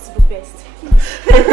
possible best. Please.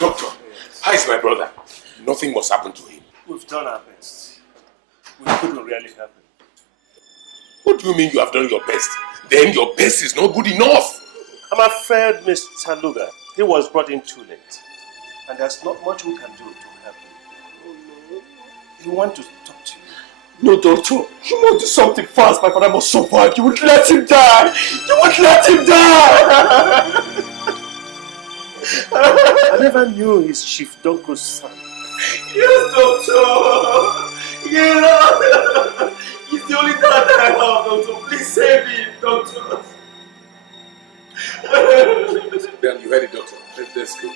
Doctor, how is my brother? Nothing must happen to him. We've done our best. We couldn't really help him. What do you mean you have done your best? Then your best is not good enough. I'm afraid, Mr. Luga, he was brought in too late. And there's not much we can do to help him. Oh, no. He wants to talk to you. No, doctor. You must do something fast. My father must survive. You won't let him die. You won't let him die. I never knew he's Chief Donko's son. Yes, doctor. Yeah. He's the only dad that I have, doctor. Please save him, doctor. Then you heard it, doctor. Let's go.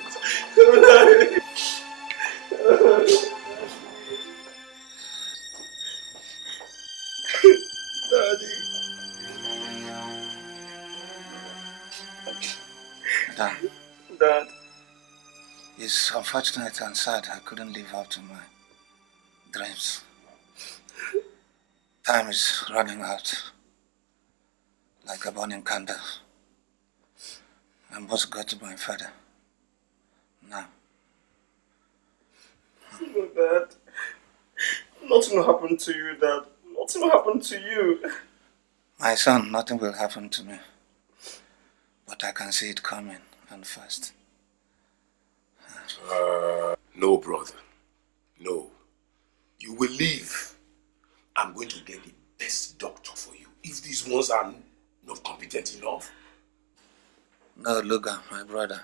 Daddy. Dad. It's unfortunate and sad I couldn't live up to my dreams. Time is running out like a burning candle. I must go to my father now. No, Dad. Nothing will happen to you, Dad. Nothing will happen to you. My son, nothing will happen to me. But I can see it coming and fast. No, brother. No. You will live. I'm going to get the best doctor for you. If these ones are not competent enough. No, Luga, my brother.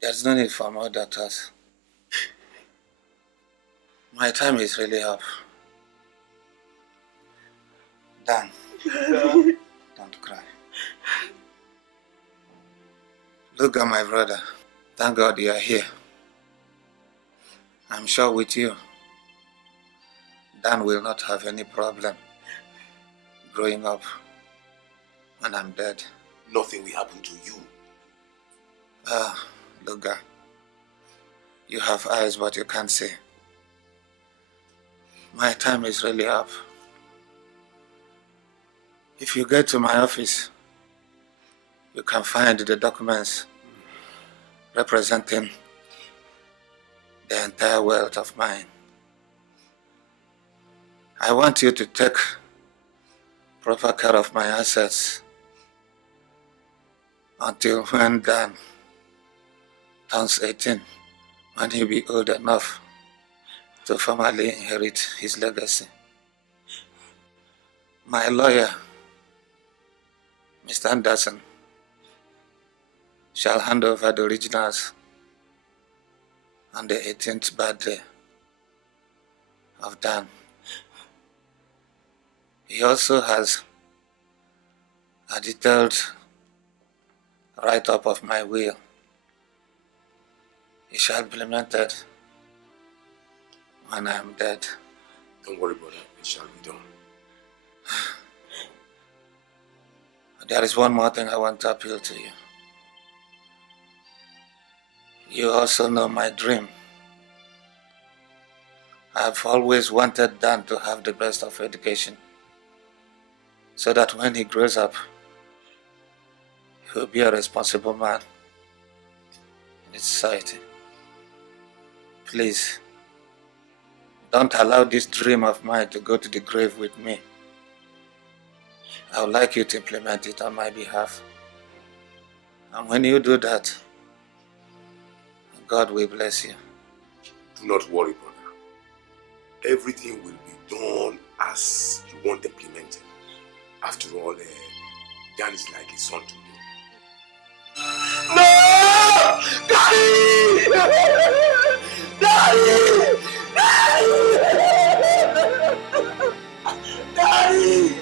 There's no need for more doctors. My time is really up. Dan, don't cry. Luga, my brother. Thank God you are here. I'm sure with you, Dan will not have any problem growing up when I'm dead. Nothing will happen to you. Luga, you have eyes but you can't see. My time is really up. If you get to my office, you can find the documents representing the entire wealth of mine. I want you to take proper care of my assets until when Dan turns 18, when he'll be old enough to formally inherit his legacy. My lawyer, Mr. Anderson, shall hand over the originals on the 18th birthday of Dan. He also has a detailed write-up of my will. It shall be implemented when I am dead. Don't worry, brother. It shall be done. There is one more thing I want to appeal to you. You also know my dream. I've always wanted Dan to have the best of education, so that when he grows up, he will be a responsible man in society. Please, Don't allow this dream of mine to go to the grave with me. I would like you to implement it on my behalf. And when you do that, God will bless you. Do not worry, brother. Everything will be done as you want implemented. After all, Dan is like a son to me. No! Daddy! Daddy! Daddy! Daddy! Daddy!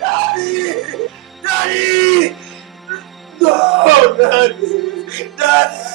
Daddy! Daddy! No! Daddy! Daddy! Daddy!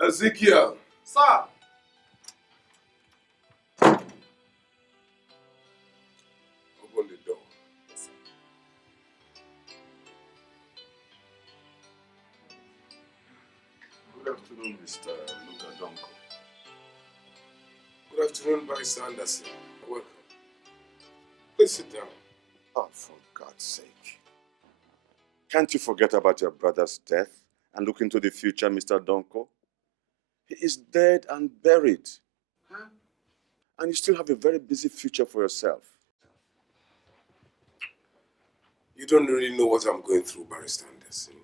Ezekiel! Sir! Open the door. Good afternoon, Mr. Luka Donko. Good afternoon, Barrister Anderson. Welcome. Please sit down. Oh, for God's sake. Can't you forget about your brother's death and look into the future, Mr. Donko? He is dead and buried. Huh? And you still have a very busy future for yourself. You don't really know what I'm going through, Barrister Anderson.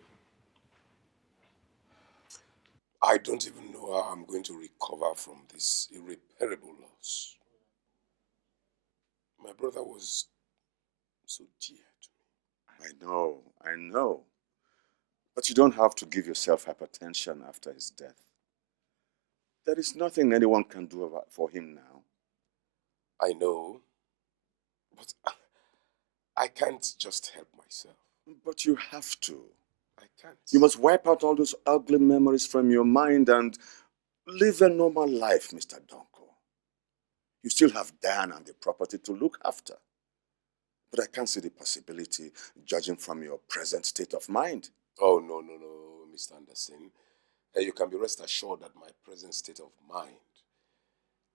I don't even know how I'm going to recover from this irreparable loss. My brother was so dear to me. I know. But you don't have to give yourself hypertension after his death. There is nothing anyone can do for him now. I know, but I can't just help myself. But you have to. I can't. You must wipe out all those ugly memories from your mind and live a normal life, Mr. Donko. You still have Dan and the property to look after. But I can't see the possibility, judging from your present state of mind. Oh, no, Mr. Anderson. You can be rest assured that my present state of mind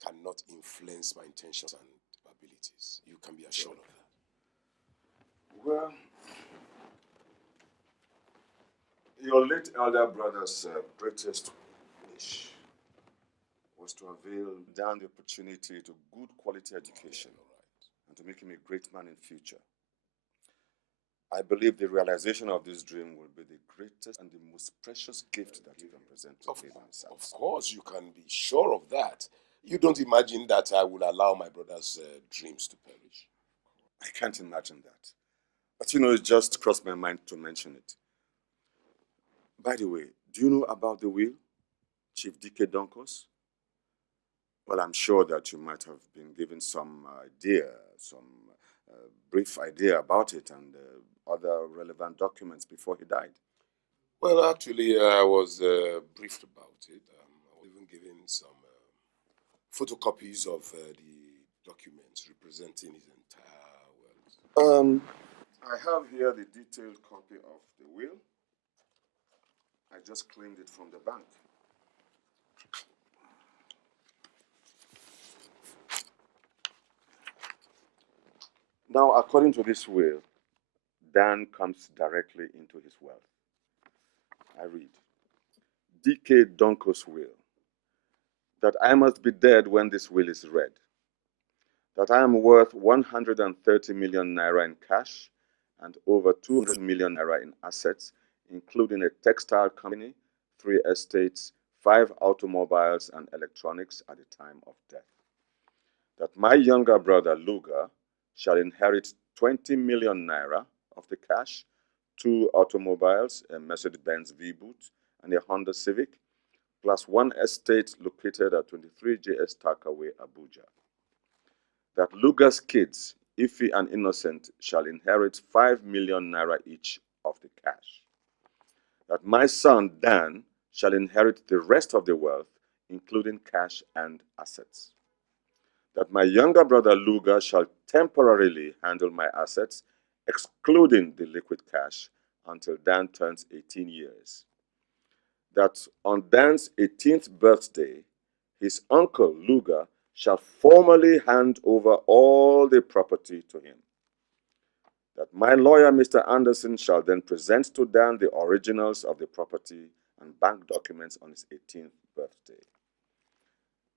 cannot influence my intentions and abilities. You can be assured of that. Well, your late elder brother's greatest wish was to avail Dan the opportunity to good quality education and to make him a great man in future. I believe the realization of this dream will be the greatest and the most precious gift that you can present to him himself. Of course, you can be sure of that. You don't imagine that I will allow my brother's dreams to perish. I can't imagine that. But it just crossed my mind to mention it. By the way, do you know about the will, Chief D.K. Donkos? Well, I'm sure that you might have been given some idea, some brief idea about it and other relevant documents before he died. Well, actually, I was briefed about it. I was even given some photocopies of the documents representing his entire wealth. I have here the detailed copy of the will. I just claimed it from the bank. Now, according to this will, Dan comes directly into his wealth. I read, D.K. Donko's will, that I must be dead when this will is read, that I am worth 130 million naira in cash and over 200 million naira in assets, including a textile company, 3 estates, 5 automobiles and electronics at the time of death. That my younger brother Luga shall inherit 20 million naira of the cash, 2 automobiles, a Mercedes-Benz V-Boot and a Honda Civic, plus 1 estate located at 23 JS Takaway, Abuja. That Luga's kids, Ife and Innocent, shall inherit 5 million naira each of the cash. That my son Dan shall inherit the rest of the wealth, including cash and assets. That my younger brother Luga shall temporarily handle my assets, excluding the liquid cash, until Dan turns 18 years. That on Dan's 18th birthday, his uncle Luga shall formally hand over all the property to him. That my lawyer, Mr. Anderson, shall then present to Dan the originals of the property and bank documents on his 18th birthday.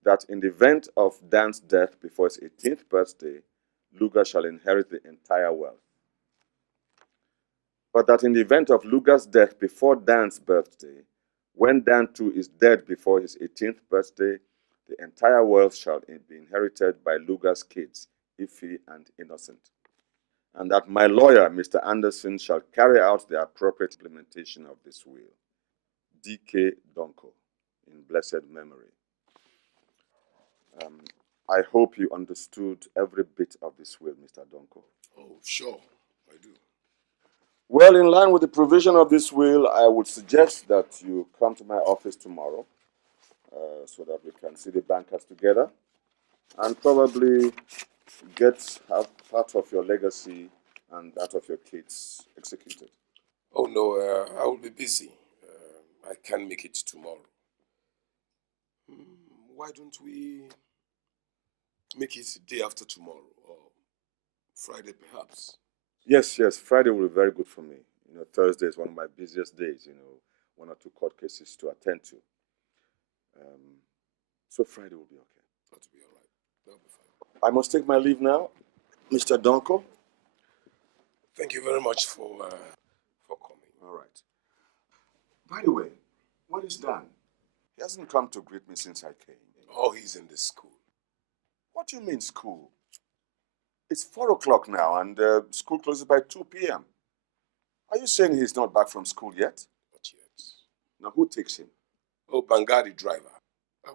That in the event of Dan's death before his 18th birthday, Luga shall inherit the entire wealth. But that in the event of Luga's death before Dan's birthday, when Dan too is dead before his 18th birthday, the entire wealth shall be inherited by Luga's kids, Ife and Innocent. And that my lawyer, Mr. Anderson, shall carry out the appropriate implementation of this will. D.K. Donko, in blessed memory. I hope you understood every bit of this will, Mr. Donko. Oh, sure, I do. Well, in line with the provision of this will, I would suggest that you come to my office tomorrow so that we can see the bankers together and probably have part of your legacy and that of your kids executed. Oh, no, I will be busy. I can't make it tomorrow. Why don't we make it day after tomorrow, or Friday perhaps? Yes, Friday will be very good for me. Thursday is one of my busiest days, 1 or 2 court cases to attend to. So Friday will be okay. That'll be all right. That'll be fine. I must take my leave now, Mr. Donko. Thank you very much for coming. All right. By the way, what is Dan? He hasn't come to greet me since I came. Oh, he's in the school. What do you mean school? It's 4 o'clock now and school closes by 2 p.m. Are you saying he's not back from school yet? Not yet. Now, who takes him? Oh, Bangadi driver.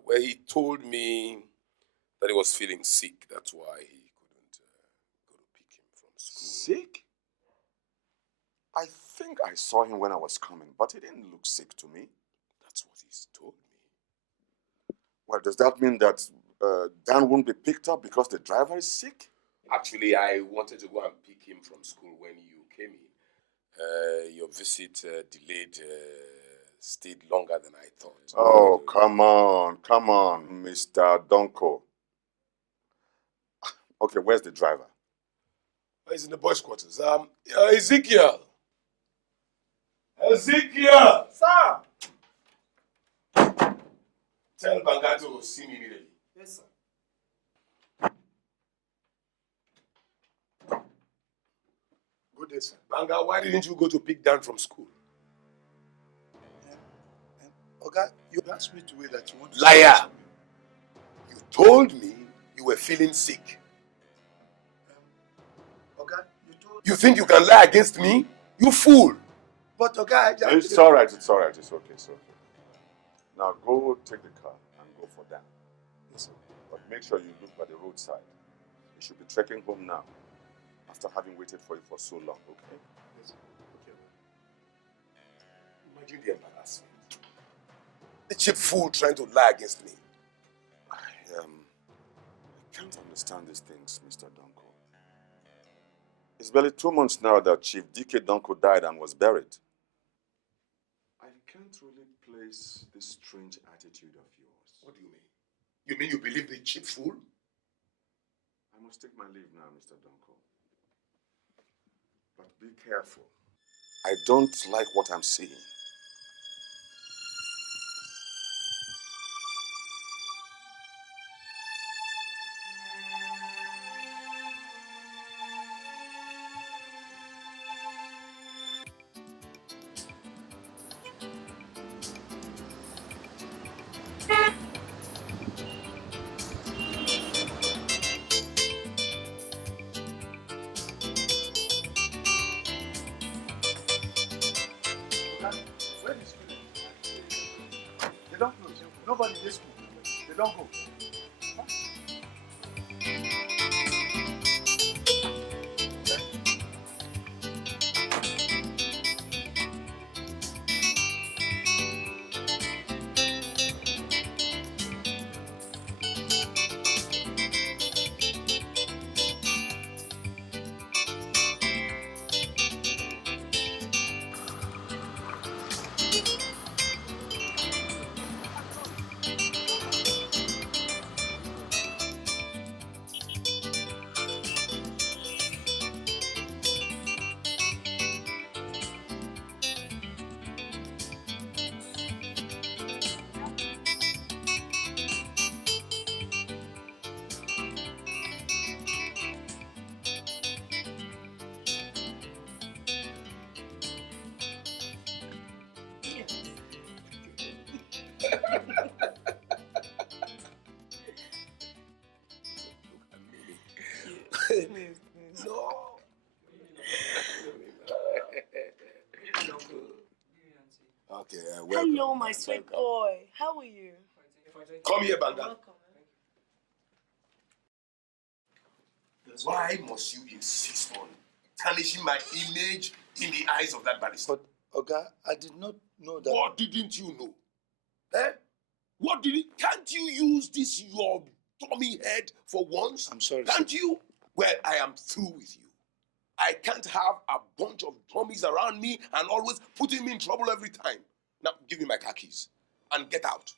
Where he told me that he was feeling sick. That's why he couldn't go to pick him from school. Sick? I think I saw him when I was coming, but he didn't look sick to me. That's what he's told me. Well, does that mean that Dan won't be picked up because the driver is sick? Actually, I wanted to go and pick him from school when you came in. Your visit delayed, stayed longer than I thought. Oh, come on, Mr. Donko. Okay, where's the driver? He's in the boys' quarters. Ezekiel! Ezekiel! Sir! Tell Banga to see me immediately. Yes, sir. Good day, sir. Banga, why didn't you go to pick Dan from school? Okay, you asked me to wait that you want to... Liar! You told me you were feeling sick. Okay, you told... You think you can lie against me? You fool! But okay, It's all right, it's okay, it's okay. Now go take the car and go for Dan. Yes, sir. But make sure you look by the roadside. You should be trekking home now, after having waited for you for so long, okay? Yes, sir. Okay. Imagine the embarrassment. The cheap fool trying to lie against me. I can't understand these things, Mr. Donko. It's barely 2 months now that Chief D.K. Donko died and was buried. I can't really place this strange attitude of yours. What do you mean? You mean you believe the cheap fool? I must take my leave now, Mr. Donko. But be careful. I don't like what I'm seeing. nobody in this school. They don't go. Please. No. Okay, welcome. Hello, my sweet boy. How are you? Come here, Banga. Welcome. Why must you insist on tarnishing my image in the eyes of that barrister? But, Oga, I did not know that. What didn't you know? Eh? What did it? Can't you use this your dummy head for once? I'm sorry. Can't you? Well, I am through with you. I can't have a bunch of dummies around me and always putting me in trouble every time. Now, give me my car keys and get out.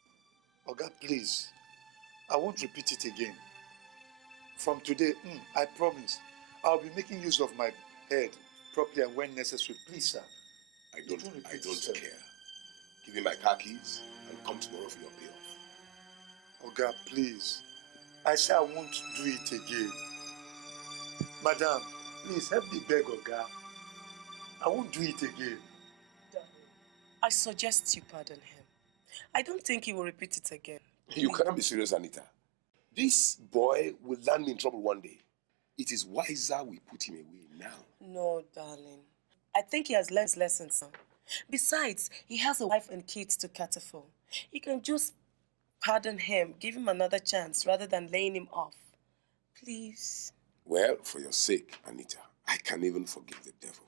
Oga, please. I won't repeat it again. From today, I promise, I'll be making use of my head properly and when necessary. Please, sir. I don't care. Give me my car keys and come tomorrow for your payoff. Oga, please. I say I won't do it again. Madam, please help me beg Oga. I won't do it again. I suggest you pardon him. I don't think he will repeat it again. You can't be serious, Anita. This boy will land me in trouble one day. It is wiser we put him away now. No, darling. I think he has learned his lessons now. Besides, he has a wife and kids to cater for. You can just pardon him, give him another chance rather than laying him off. Please. Well, for your sake, Anita, I can even forgive the devil.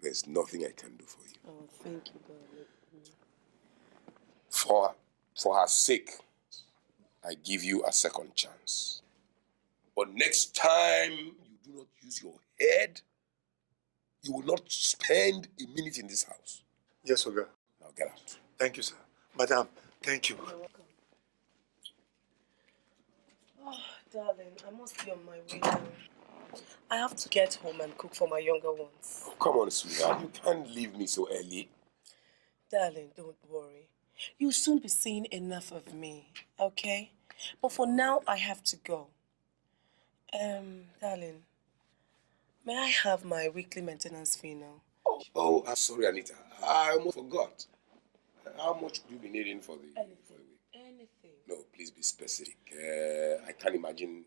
There's nothing I can do for you. Oh, thank you, darling. For her sake, I give you a second chance. But next time you do not use your head, you will not spend a minute in this house. Yes, Oga. Now get out. Thank you, sir. Madam, thank you. You're welcome. Oh, darling, I must be on my way now. I have to get home and cook for my younger ones. Oh, come on, sweetheart. You can't leave me so early. Darling, don't worry. You'll soon be seeing enough of me, okay? But for now, I have to go. Darling, may I have my weekly maintenance fee now? Oh, I'm sorry, Anita. I almost forgot. How much do you be needing for the week? Anything. No, please be specific. I can't imagine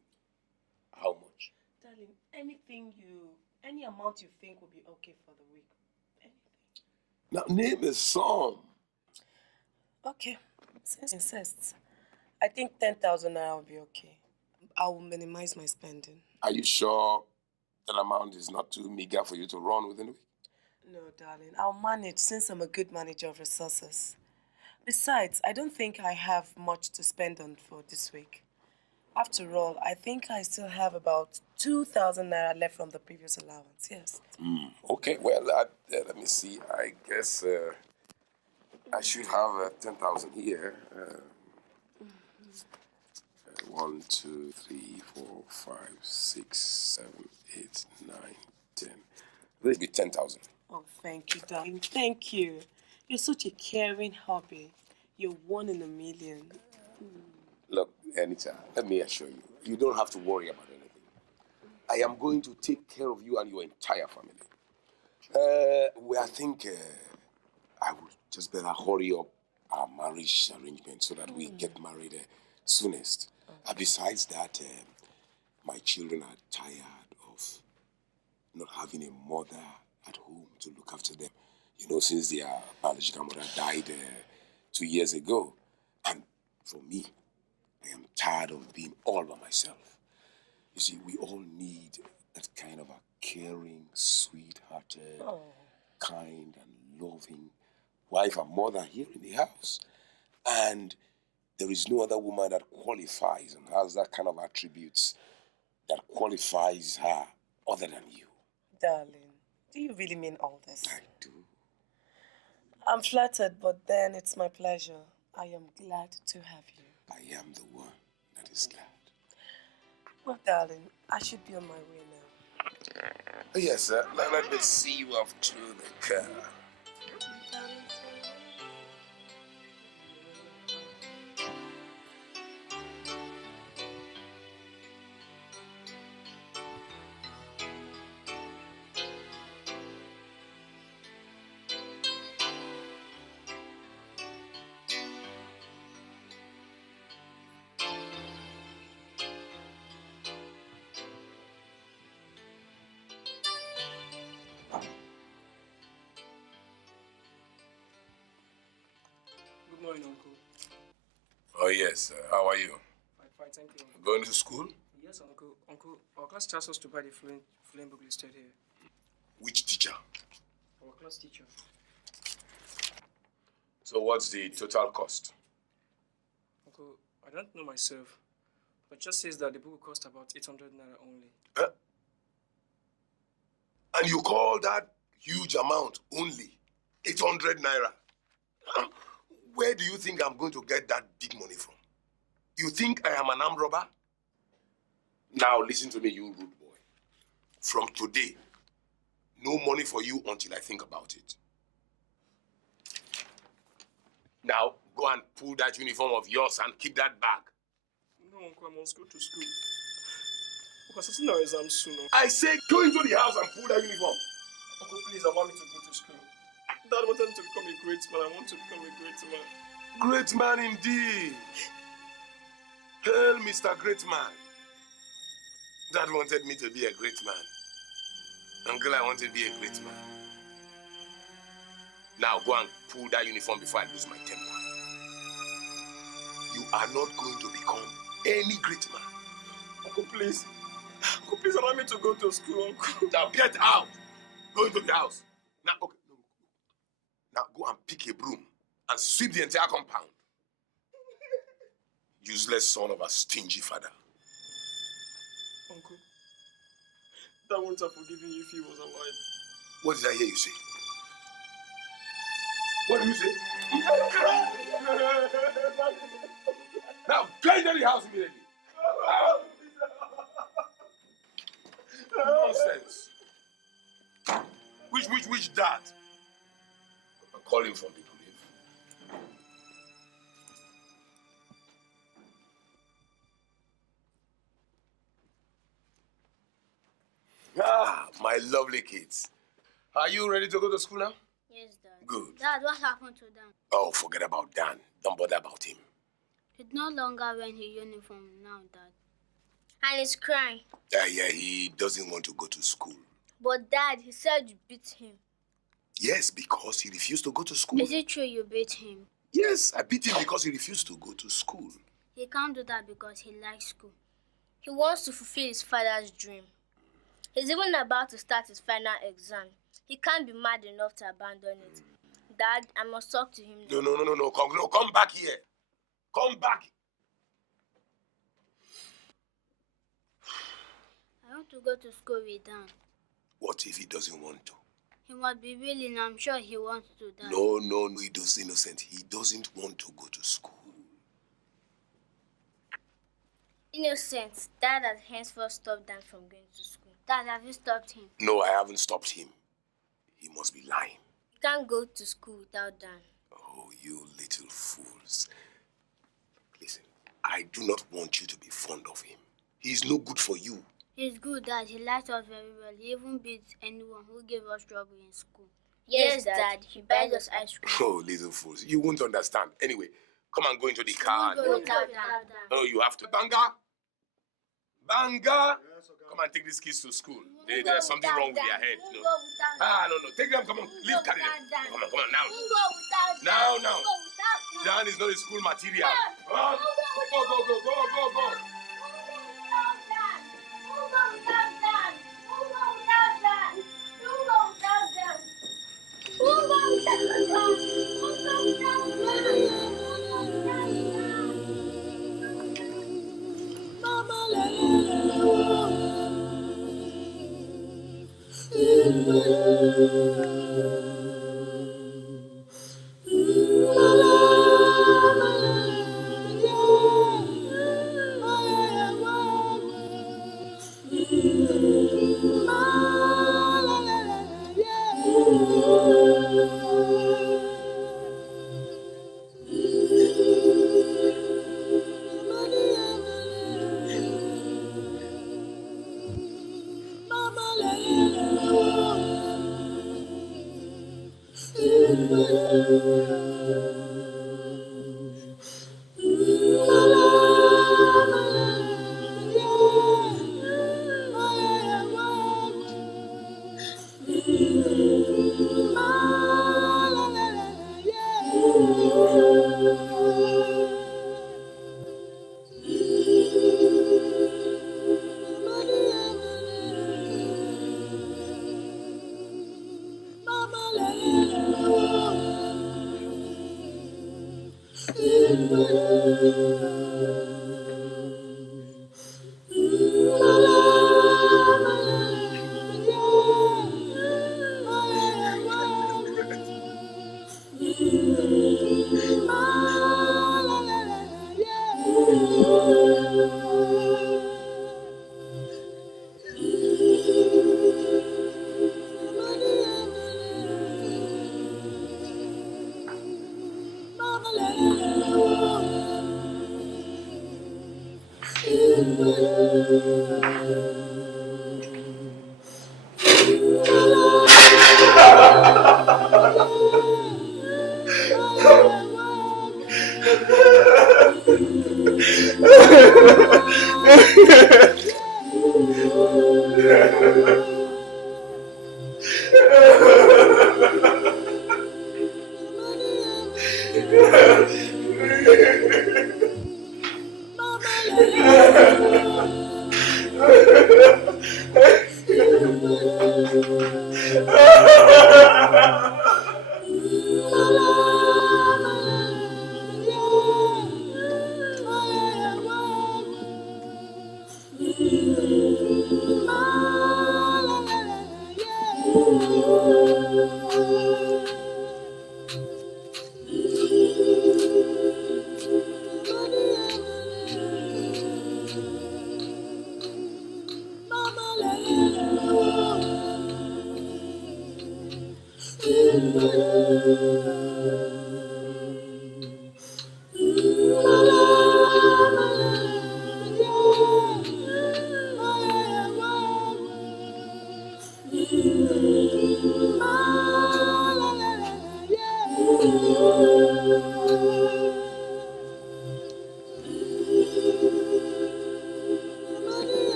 how much. Darling, any amount you think will be okay for the week. Anything. Now, name a sum. Okay, since you insist, I think 10,000 naira will be okay. I will minimize my spending. Are you sure that amount is not too meager for you to run within a week? No, darling, I'll manage since I'm a good manager of resources. Besides, I don't think I have much to spend on for this week. After all, I think I still have about 2,000 naira left from the previous allowance, yes. Okay, well, let me see. I guess I should have 10,000 here. 1, 2, 3, 4, 5, 6, 7, 8, 9, 10. This will be 10,000. Oh, thank you, darling. Thank you. You're such a caring hubby. You're one in a million. Look, Anita, let me assure you, you don't have to worry about anything. I am going to take care of you and your entire family. I think I would just better hurry up our marriage arrangement so that we get married soonest. Besides that, my children are tired of not having a mother at home to look after them. You know, since their biological mother died 2 years ago. For me, I am tired of being all by myself. You see, we all need that kind of a caring, sweet-hearted, kind and loving wife and mother here in the house. And there is no other woman that qualifies and has that kind of attributes that qualifies her other than you. Darling, do you really mean all this? I do. I'm flattered, but then it's my pleasure. I am glad to have you. I am the one that is glad. Well, darling, I should be on my way now. Yes, sir. Let me see you off to the car. Good morning, Uncle. Oh, yes. How are you? Fine, thank you. Uncle. Going to school? Yes, Uncle. Uncle, our class tells us to buy the fluent book listed here. Which teacher? Our class teacher. So what's the total cost? Uncle, I don't know myself, but it just says that the book will cost about 800 naira only. And you call that huge amount only 800 naira? Where do you think I'm going to get that big money from? You think I am an armed robber? Now listen to me, you rude boy. From today, no money for you until I think about it. Now, go and pull that uniform of yours and keep that bag. No, Uncle, I must go to school. Because it's not exam soon. I say go into the house and pull that uniform. Uncle, please, allow me to go to school. Dad wanted me to become a great man. I want to become a great man. Great man indeed. Hail, Mr. Great Man. Dad wanted me to be a great man. Uncle, I want to be a great man. Now go and pull that uniform before I lose my temper. You are not going to become any great man. Uncle, please. Uncle, please allow me to go to school, Uncle. Now get out. Go into the house. Now, okay. Now go and pick a broom and sweep the entire compound. Useless son of a stingy father. Uncle, Dad wouldn't have forgiven you if he was alive. What did I hear you say? What did you say? Now get into the house immediately. Nonsense. Which dad? I'm calling for people. Ah, my lovely kids. Are you ready to go to school now? Yes, Dad. Good. Dad, what happened to Dan? Oh, forget about Dan. Don't bother about him. He's no longer wearing his uniform now, Dad. And he's crying. Yeah, he doesn't want to go to school. But Dad, he said you beat him. Yes, because he refused to go to school. Is it true you beat him? Yes, I beat him because he refused to go to school. He can't do that because he likes school. He wants to fulfill his father's dream. He's even about to start his final exam. He can't be mad enough to abandon it. Dad, I must talk to him now. No. Come back here. Come back. I want to go to school with Dan. What if he doesn't want to? He must be willing. I'm sure he wants to, Dad. No, he does innocent. He doesn't want to go to school. Innocent. Dad has henceforth stopped Dan from going to school. Dad, have you stopped him? No, I haven't stopped him. He must be lying. He can't go to school without Dan. Oh, you little fools. Listen, I do not want you to be fond of him. He is no good for you. He's good, Dad. He likes us very well. He even beats anyone who gave us trouble in school. Yes, Dad. He buys us ice cream. Oh, little fools. You won't understand. Anyway, come and go into the car. Go without Dan. No, you have to. Banga! Come and take these kids to school. There's something wrong with their head. No. No. Take them. Come on. Leave. Carry them. Come on. Now. Now. Dan is not a school material. Go, go, go, go, go, go.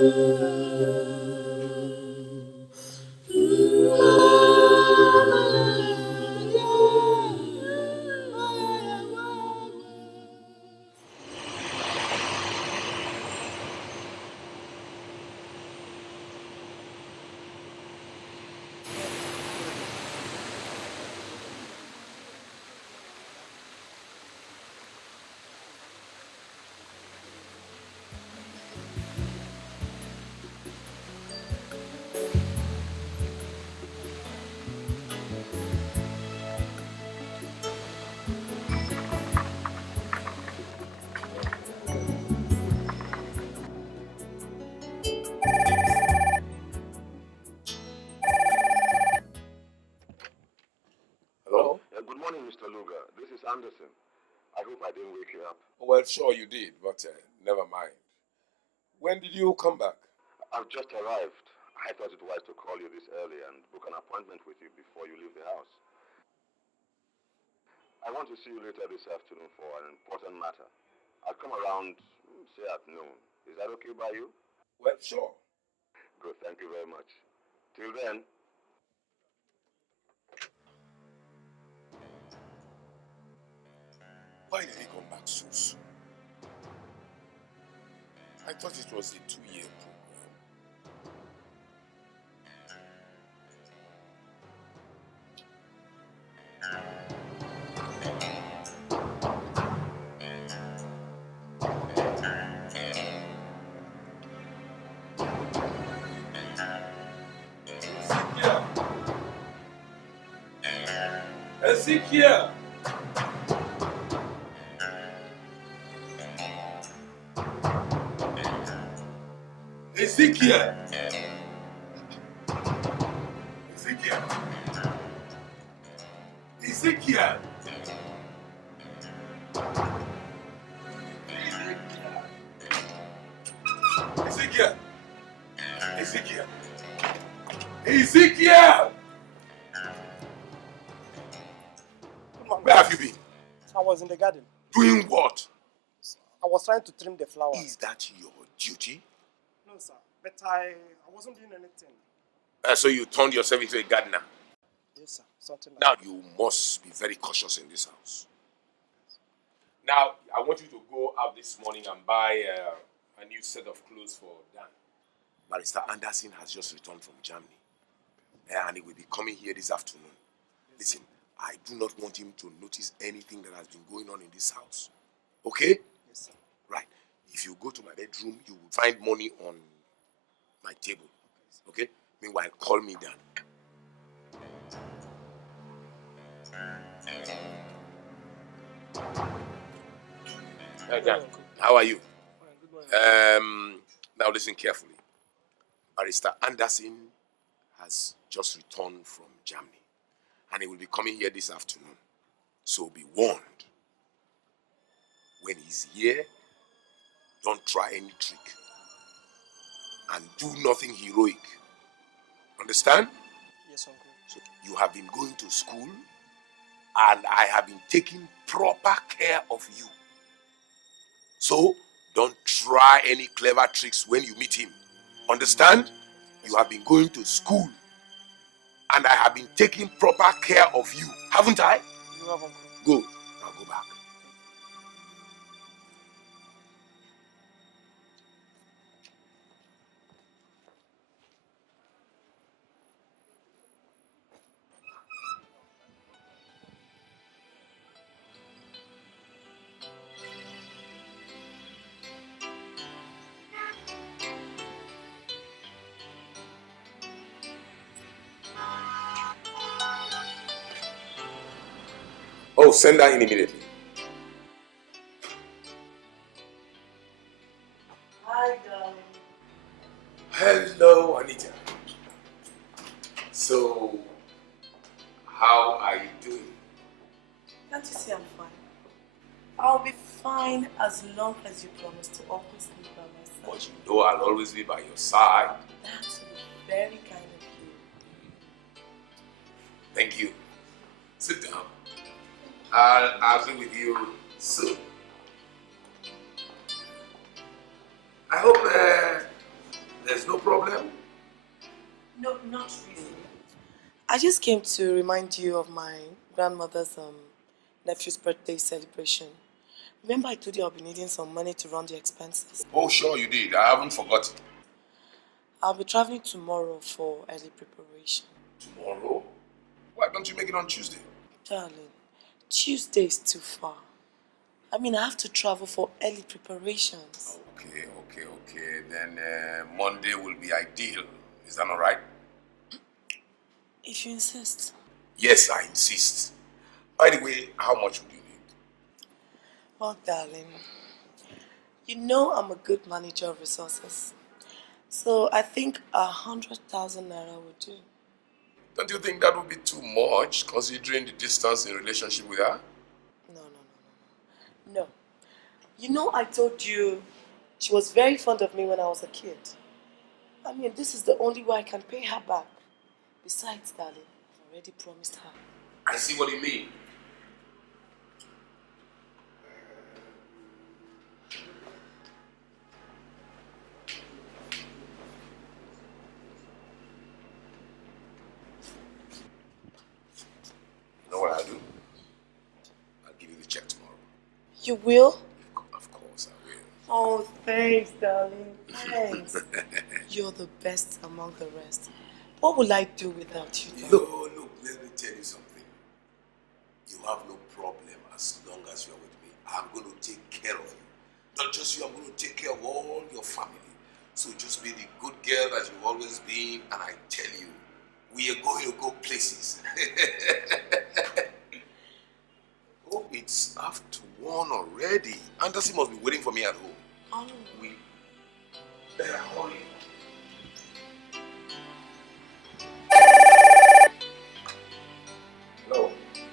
Hello? Good morning, Mr. Luger. This is Anderson. I hope I didn't wake you up. Well, sure you did, but never mind. When did you come back? I've just arrived. I thought it wise to call you this early and book an appointment with you before you leave the house. I want to see you later this afternoon for an important matter. I'll come around, say at noon. Is that okay by you? Well, sure. Good, thank you very much. Till then. Why did he come back so soon? I thought it was a 2-year program. Ezekiel! Ezekiel! Ezekiel! Ezekiel! Ezekiel! Ezekiel! Ezekiel! Where have you been? I was in the garden. Doing what? I was trying to trim the flowers. Is that your duty? No, sir. But I wasn't doing anything. So you turned yourself into a gardener? Yes, sir. Something like Now you must be very cautious in this house. Now, I want you to go out this morning and buy a new set of clothes for Dan. Barrister Anderson has just returned from Germany. And he will be coming here this afternoon. Listen, I do not want him to notice anything that has been going on in this house. Okay? Yes, sir. Right. If you go to my bedroom, you will find money on my table. Okay? Meanwhile, call me Dan. Hey, Dan, how are you? Now listen carefully. Barrister Anderson has just returned from Germany, and he will be coming here this afternoon. So be warned. When he's here, don't try any trick, and do nothing heroic. Understand? Yes, uncle. So you have been going to school, and I have been taking proper care of you. So don't try any clever tricks when you meet him. Understand? You have been going to school, and I have been taking proper care of you. Haven't I? You have, uncle. Good. Now go back. Oh, send her in immediately. Hi, darling. Hello, Anita. So, how are you doing? Can't you see I'm fine? I'll be fine as long as you promise to always be by my side. But you know I'll always be by your side. That's very kind of you. Thank you. Sit down. I'll be with you soon. I hope Not really. I just came to remind you of my grandmother's nephew's birthday celebration. Remember I told you I'll be needing some money to run the expenses? Oh, sure you did. I haven't forgotten. I'll be traveling tomorrow for early preparation. Tomorrow? Why don't you make it on Tuesday? Darling, Tuesday is too far. I mean, I have to travel for early preparations. Okay. Then Monday will be ideal. Is that all right? If you insist. Yes, I insist. By the way, how much would you need? Well, darling, you know I'm a good manager of resources. So I think 100,000 naira would do. Don't you think that would be too much, considering the distance in relationship with her? No. You know I told you she was very fond of me when I was a kid. I mean, this is the only way I can pay her back. Besides, darling, I've already promised her. I see what you mean. You know what I'll do? I'll give you the check tomorrow. You will? Of course I will. Oh, thanks, darling. Thanks. You're the best among the rest. What will I do without you, darling? Look, let me tell you something. You have no problem as long as you're with me. I'm going to take care of you. Not just you, I'm going to take care of all your family. So just be the good girl that you've always been, and I tell you, we are going to go places. Oh, it's after 1 already. Anderson must be waiting for me at home. Oh. We better hurry. Hello.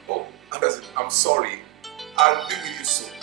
Oh, Anderson, I'm sorry. I'll be with you soon.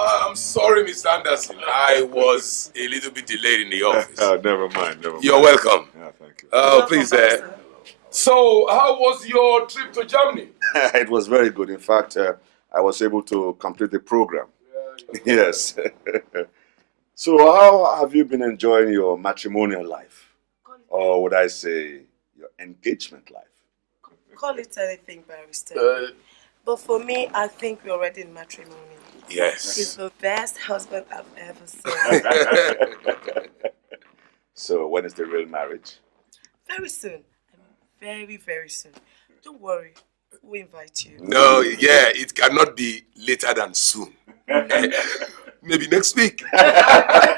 I'm sorry, Mr. Anderson. I was a little bit delayed in the office. Never mind. You're welcome. Yeah, thank you. Please. So, how was your trip to Germany? It was very good. In fact, I was able to complete the program. Yes. So, how have you been enjoying your matrimonial life? Or would I say your engagement life? Call it anything, Barrister. But for me, I think we're already in matrimony. Yes. He's the best husband I've ever seen. So, when is the real marriage? Very soon. Very, very soon. Don't worry. We'll invite you. No, yeah, it cannot be later than soon. Maybe next week. Yeah.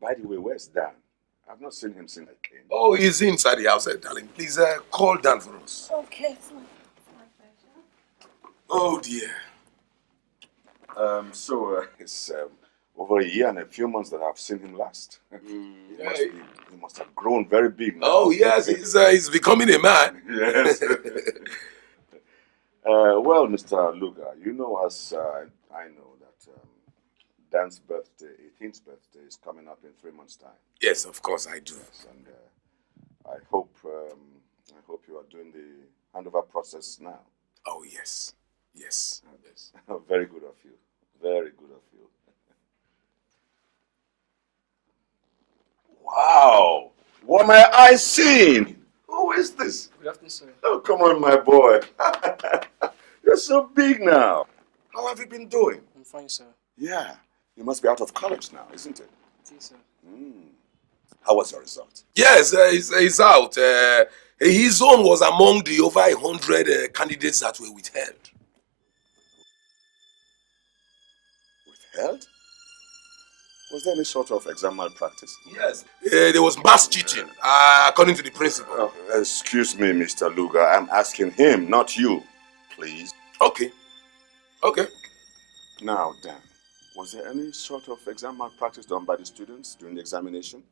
By the way, where's Dan? I've not seen him since I came. Oh, he's inside the house, darling. Please call Dan for us. Okay, it's my pleasure. Oh, dear. It's over a year and a few months that I've seen him last. He must have grown very big now. Oh, yes, he's becoming a man. Yes. Well, Mr. Luga, you know, as I know that Dan's birthday, 18th birthday, is coming up in 3 months' time. Yes, of course I do. Yes, and I hope you are doing the handover process now. Oh, yes. Yes. Very good of you. Very good of you. Wow! What my eyes seen? Who is this? Good afternoon, sir. Oh, come on, my boy. You're so big now. How have you been doing? I'm fine, sir. Yeah. You must be out of college now, isn't it? Yes, sir. How was your result? Yes, he's out. His own was among the over 100 candidates that were withheld. Withheld? Was there any sort of exam malpractice? Yes. There was mass cheating, according to the principal. Excuse me, Mr. Lugar. I'm asking him, not you. Please. Okay. Now, Dan, was there any sort of exam malpractice done by the students during the examination?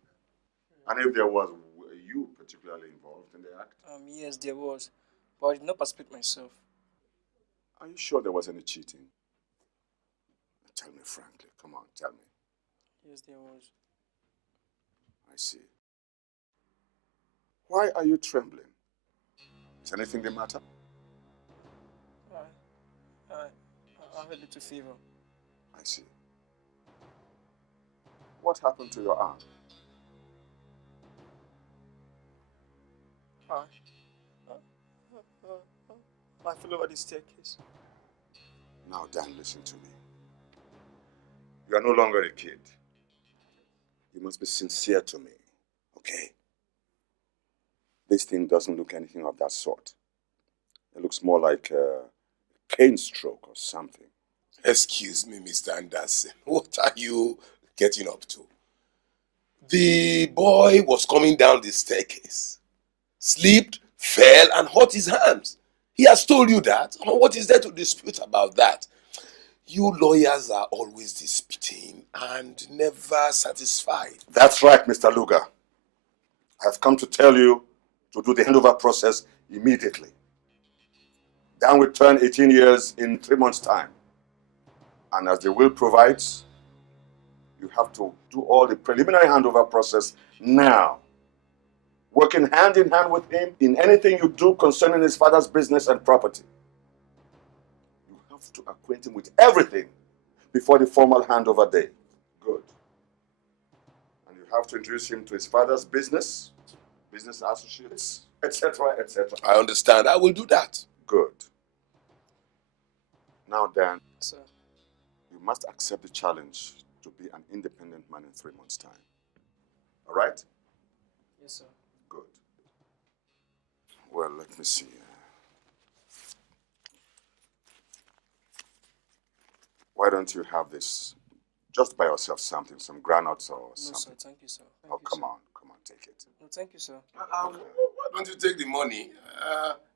And if there was, were you particularly involved in the act? Yes, there was, but I did not participate myself. Are you sure there was any cheating? Tell me frankly. Come on, tell me. Yes, there was. I see. Why are you trembling? Is anything the matter? I have a little fever. I see. What happened to your arm? I fell over the staircase. Now, Dan, listen to me. You are no longer a kid. You must be sincere to me, okay? This thing doesn't look anything of that sort. It looks more like a pain stroke or something. Excuse me, Mr. Anderson. What are you getting up to? The boy was coming down the staircase, slipped, fell, and hurt his hands. He has told you that. What is there to dispute about that? You lawyers are always disputing and never satisfied. That's right, Mr. Lugar. I've come to tell you to do the handover process immediately. Dan will turn 18 years in 3 months' time. And as the will provides, you have to do all the preliminary handover process now. Working hand in hand with him in anything you do concerning his father's business and property. You have to acquaint him with everything before the formal handover day. Good. And you have to introduce him to his father's business associates, etc., etc. I understand. I will do that. Good. Now, Dan, Sir. you must accept the challenge to be an independent man in 3 months' time. All right? Yes, sir. Good. Well, let me see. Why don't you have this? Just buy yourself something, some granules or something. No, sir. Thank you, sir. Come on, take it. No, thank you, sir. Why don't you take the money?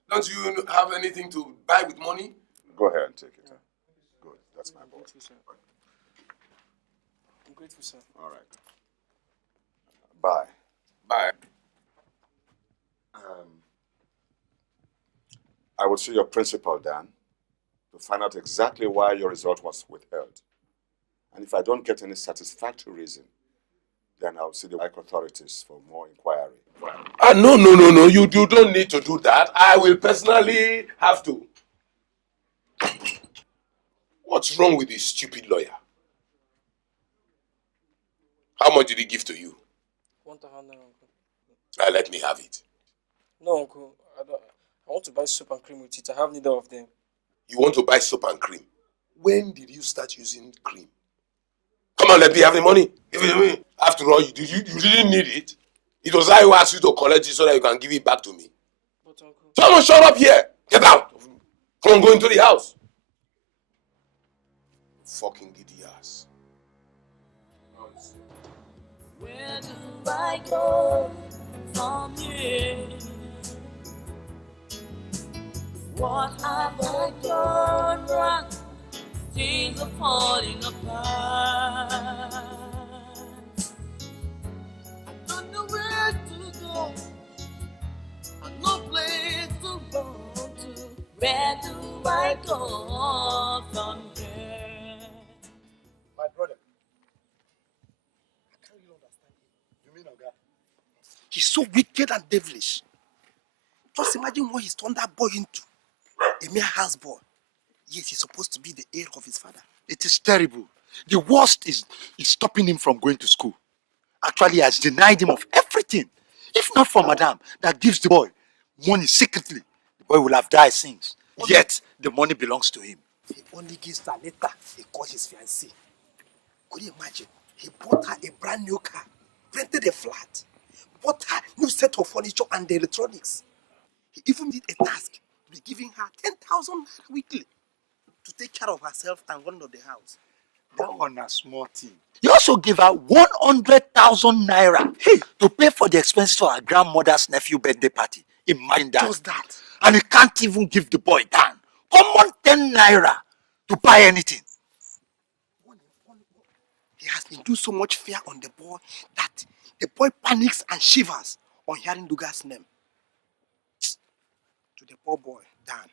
Don't you have anything to buy with money? Go ahead and take it. Yeah. Good, that's my boy. I'm grateful, sir. I'm grateful, sir. All right. Bye. Bye. I will see your principal, Dan, to find out exactly why your result was withheld. And if I don't get any satisfactory reason, then I'll see the like authorities for more inquiry. No. You don't need to do that. I will personally have to. What's wrong with this stupid lawyer? How much did he give to you? 1,000 uncle. Let me have it. No, uncle. I want to buy soap and cream with it. I have neither of them. You want to buy soap and cream? When did you start using cream? Come on, let me have the money. Give it to me. After all, you didn't need it. It was I who asked you to collect it so that you can give it back to me. But uncle... Someone shut up here. Get out. Come on, go into the house. Fucking giddy ass. Where do I go from here? What have I done wrong? Things are falling apart. I don't know where to go. I've no place to go to. Where do I go from here? My brother, I can't really understand him. You mean Oga? He's so wicked and devilish. Just imagine what he's turned that boy into. A mere houseboy. Yes, he's supposed to be the heir of his father. It is terrible. The worst is stopping him from going to school. Actually, he has denied him of everything. If not for Madame that gives the boy money secretly, the boy will have died since. Yet, the money belongs to him. He only gives Talita a call his fiancée. Could you imagine? He bought her a brand new car, rented a flat, bought her new set of furniture and the electronics. He even did a task to be giving her 10,000 naira weekly to take care of herself and run of the house. That one a small thing. He also gave her 100,000 naira to pay for the expenses for her grandmother's nephew birthday party. Imagine that. Just that. And he can't even give the boy down. Common 10 naira to buy anything. He has induced so much fear on the boy that the boy panics and shivers on hearing Luga's name. To the poor boy, Dan,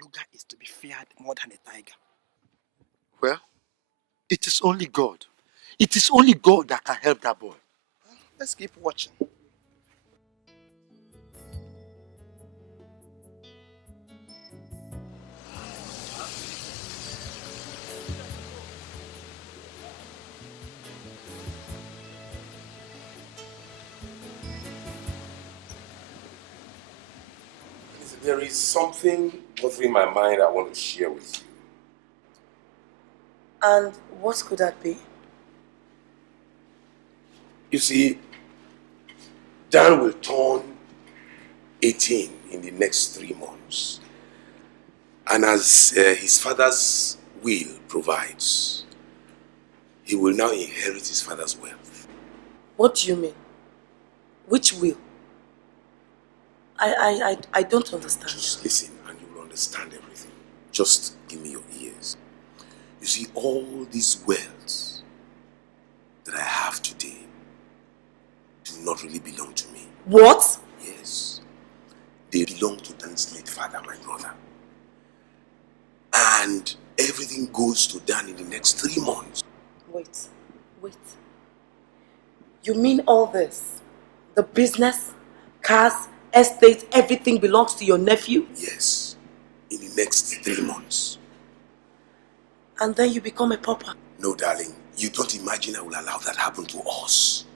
Luga is to be feared more than a tiger. Well, it is only God. It is only God that can help that boy. Let's keep watching. There is something bothering my mind I want to share with you. And what could that be? You see, Dan will turn 18 in the next 3 months. And as his father's will provides, he will now inherit his father's wealth. What do you mean? Which will? I don't understand. Just listen and you will understand everything. Just give me your ears. You see, all these wealth that I have today do not really belong to me. What? Yes. They belong to Dan's late father, my brother. And everything goes to Dan in the next 3 months. Wait. You mean all this? The business, cars, estate, everything belongs to your nephew? Yes. In the next 3 months. And then you become a pauper? No, darling. You don't imagine I will allow that happen to us.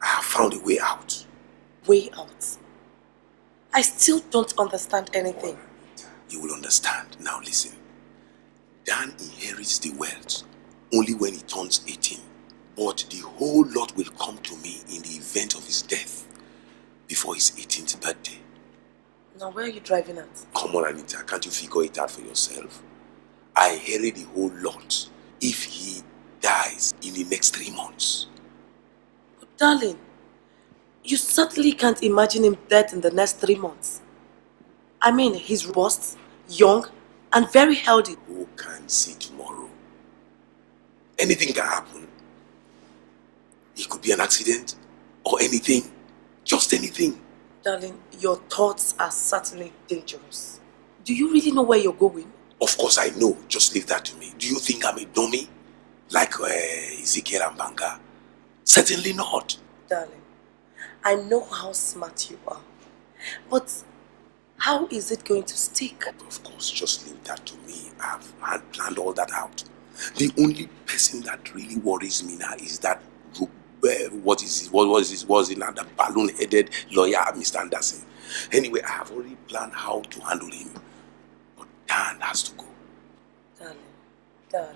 I have found a way out. Way out? I still don't understand anything. You will understand. Now listen. Dan inherits the wealth only when he turns 18. But the whole lot will come to me in the event of his death before his 18th birthday. Now where are you driving at? Come on, Anita. Can't you figure it out for yourself? I inherit the whole lot if he dies in the next 3 months. But darling, you certainly can't imagine him dead in the next 3 months. I mean, he's robust, young, and very healthy. Who can see tomorrow? Anything can happen. It could be an accident or anything. Just anything. Darling, your thoughts are certainly dangerous. Do you really know where you're going? Of course I know. Just leave that to me. Do you think I'm a dummy? Like Ezekiel and Banga? Certainly not. Darling, I know how smart you are. But how is it going to stick? Of course, just leave that to me. I've planned all that out. The only person that really worries me now is that the balloon-headed lawyer, Mr. Anderson. Anyway, I have already planned how to handle him. But Dan has to go. Darling,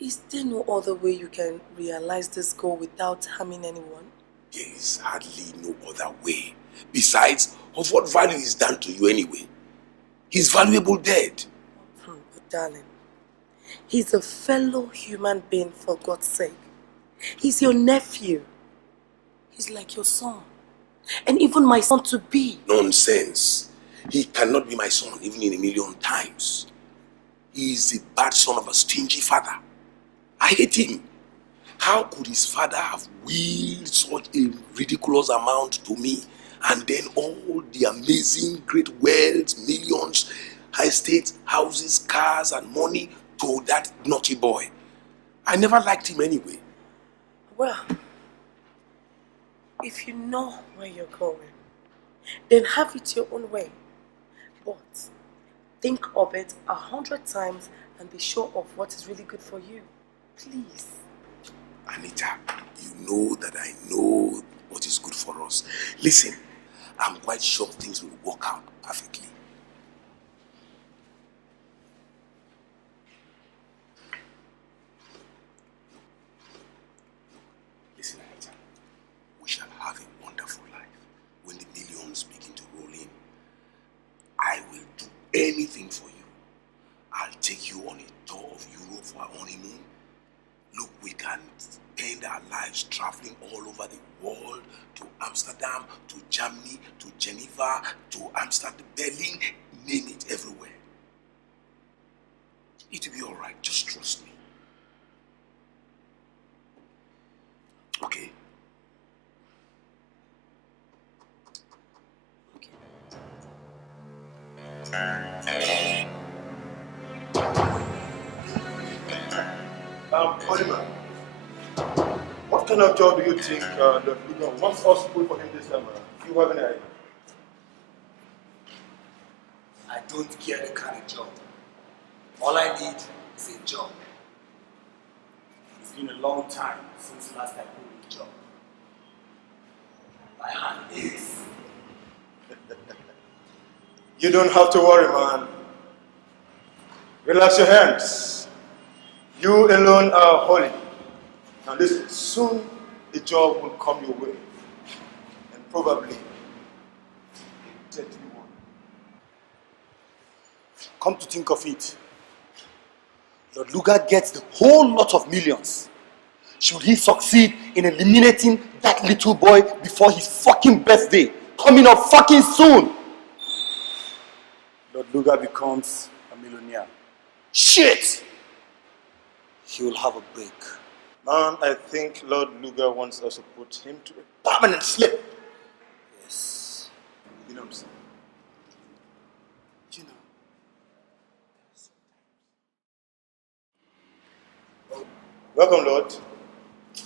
is there no other way you can realize this goal without harming anyone? There is hardly no other way. Besides, of what value is Dan to you anyway? He's valuable dead. But darling, he's a fellow human being, for God's sake. He's your nephew. He's like your son. And even my son to be. Nonsense. He cannot be my son even in a million times. He is the bad son of a stingy father. I hate him. How could his father have willed such a ridiculous amount to me? And then all the amazing great wealth, millions, estates, houses, cars and money to that naughty boy. I never liked him anyway. Well, if you know where you're going, then have it your own way. But think of it 100 times and be sure of what is really good for you. Please. Anita, you know that I know what is good for us. Listen, I'm quite sure things will work out perfectly. anything for you. I'll take you on a tour of Europe for our honeymoon. Look, we can spend our lives traveling all over the world, to Amsterdam, to Germany, to Geneva, to Amsterdam, Berlin, name it, everywhere. It will be all right. Just trust me. Okay? Oliver, what kind of job do you think the Luga wants us to put for him this time around? Do you have any idea? I don't care the kind of job. All I need is a job. It's been a long time since last I put a job. My hand aches. You don't have to worry, man. Relax your hands. You alone are holy. Now listen, soon the job will come your way. And probably a deadly one. Come to think of it, Lord Luga gets the whole lot of millions. Should he succeed in eliminating that little boy before his fucking birthday, coming up fucking soon, Lord Luga becomes a millionaire. Shit! He will have a break. Man, I think Lord Luga wants us to put him to a permanent slip. Yes. You know what I'm saying? You know. Welcome, Lord.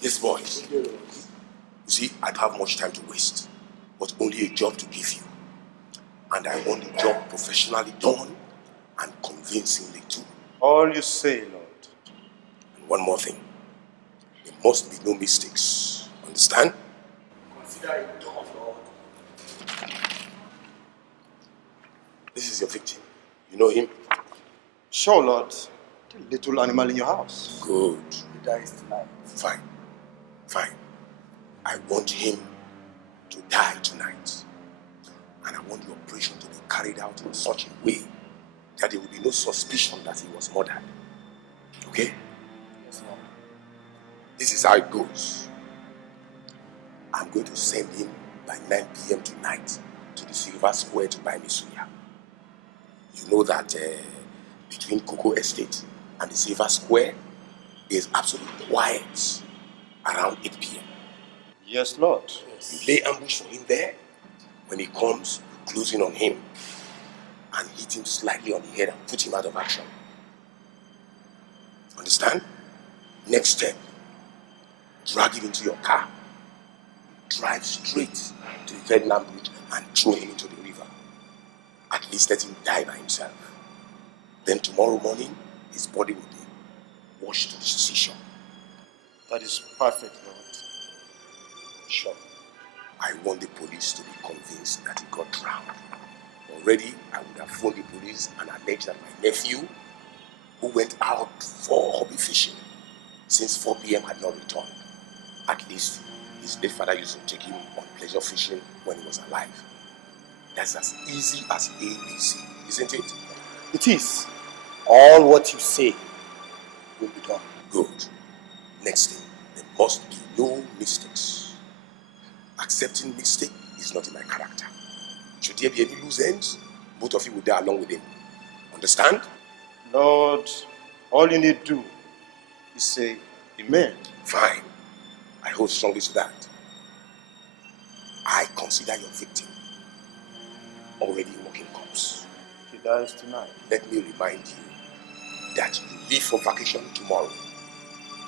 Yes, boys. You see, I don't have much time to waste, but only a job to give you. And I want the job professionally done and convincingly too. All you say, Lord. And one more thing. There must be no mistakes. Understand? Consider it done, Lord. This is your victim. You know him? Sure, Lord. The little animal in your house. Good. He dies tonight. Fine. Fine. I want him to die tonight. And I want the operation to be carried out in such a way that there will be no suspicion that he was murdered. Okay? Yes, Lord. This is how it goes. I'm going to send him by 9 p.m. tonight to the Silver Square to buy me suya. You know that between Cocoa Estate and the Silver Square, there's absolute quiet around 8 p.m. Yes, Lord. You lay ambush for him there. When he comes, you close in on him and hit him slightly on the head and put him out of action. Understand? Next step, drag him into your car, drive straight to the Vietnam Bridge and throw him into the river. At least let him die by himself. Then tomorrow morning, his body will be washed to the seashore. That is perfect, Lord. Sure. I want the police to be convinced that he got drowned. Already, I would have phoned the police and alleged that my nephew, who went out for hobby fishing since 4 p.m. had not returned. At least his late father used to take him on pleasure fishing when he was alive. That's as easy as ABC, isn't it? It is. All what you say will be done. Good. Next thing, there must be no mistakes. Accepting mistake is not in my character. Should there be any loose ends, both of you will die along with him. Understand? Lord, all you need to do is say amen. Fine. I hold strongly to that. I consider your victim already a working corpse. He dies tonight. Let me remind you that you leave for vacation tomorrow.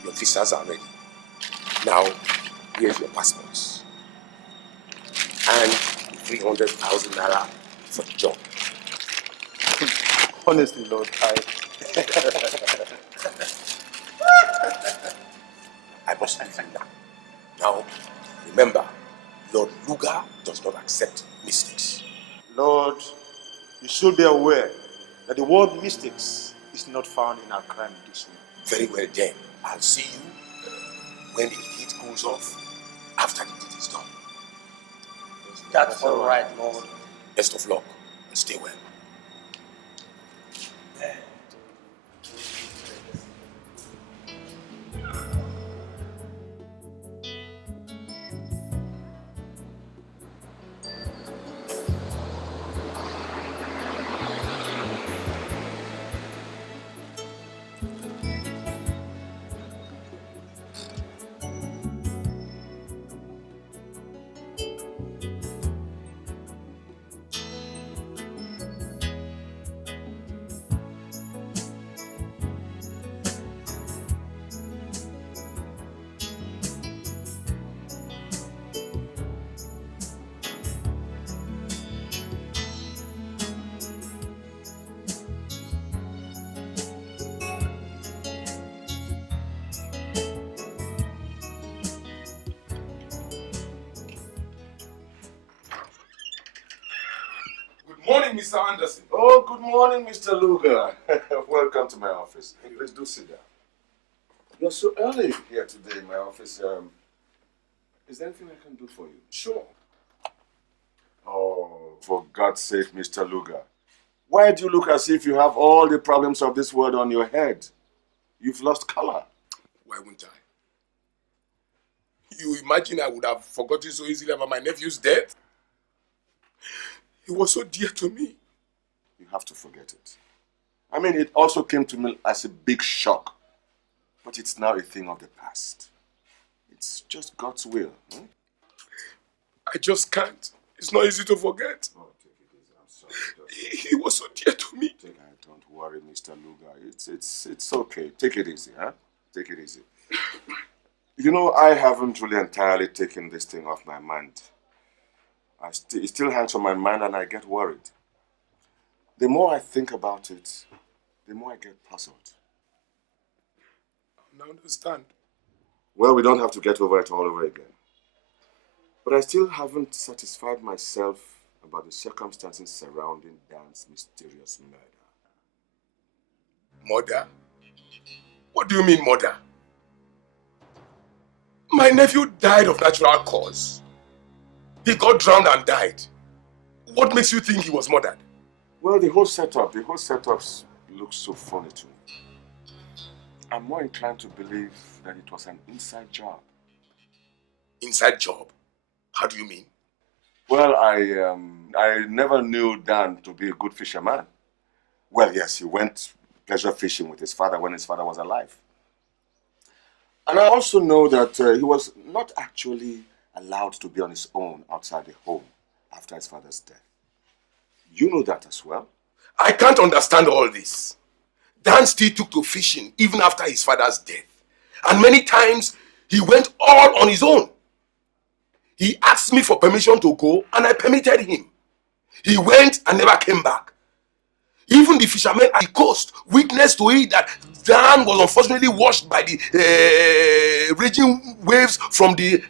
Your visas are ready. Now, here's your passports. And 300,000 naira for the job. Honestly, Lord, I must leave you now. Now, remember, Lord Luga does not accept mistakes. Lord, you should be aware that the word mistakes is not found in our crime dictionary. Very well then. I'll see you when the heat cools off after the deed is done. That's all right, Lord. Best of luck and stay well. Good morning, Mr. Anderson. Oh, good morning, Mr. Luger. Welcome to my office. Please do sit down. You're so early here today in my office. Is there anything I can do for you? Sure. Oh, for God's sake, Mr. Luger. Why do you look as if you have all the problems of this world on your head? You've lost color. Why wouldn't I? You imagine I would have forgotten so easily about my nephew's death? He was so dear to me. You have to forget it. I mean, it also came to me as a big shock. But it's now a thing of the past. It's just God's will. I just can't. It's not easy to forget. Oh, take it easy. I'm sorry. He was so dear to me. Don't worry, Mr. Luger. It's okay. Take it easy, huh? Take it easy. You know, I haven't really entirely taken this thing off my mind. It still hangs on my mind and I get worried. The more I think about it, the more I get puzzled. I understand. Well, we don't have to get over it all over again. But I still haven't satisfied myself about the circumstances surrounding Dan's mysterious murder. Murder? What do you mean murder? My nephew died of natural cause. He got drowned and died. What makes you think he was murdered? Well, the whole setup looks so funny to me. I'm more inclined to believe that it was an inside job. Inside job? How do you mean? Well, I never knew Dan to be a good fisherman. Well, yes, he went pleasure fishing with his father when his father was alive. And I also know that he was not actually allowed to be on his own outside the home after his father's death. You know that as well. I can't understand all this. Dan still took to fishing even after his father's death. And many times he went all on his own. He asked me for permission to go and I permitted him. He went and never came back. Even the fishermen at the coast witnessed to it that Dan was unfortunately washed by the raging waves from the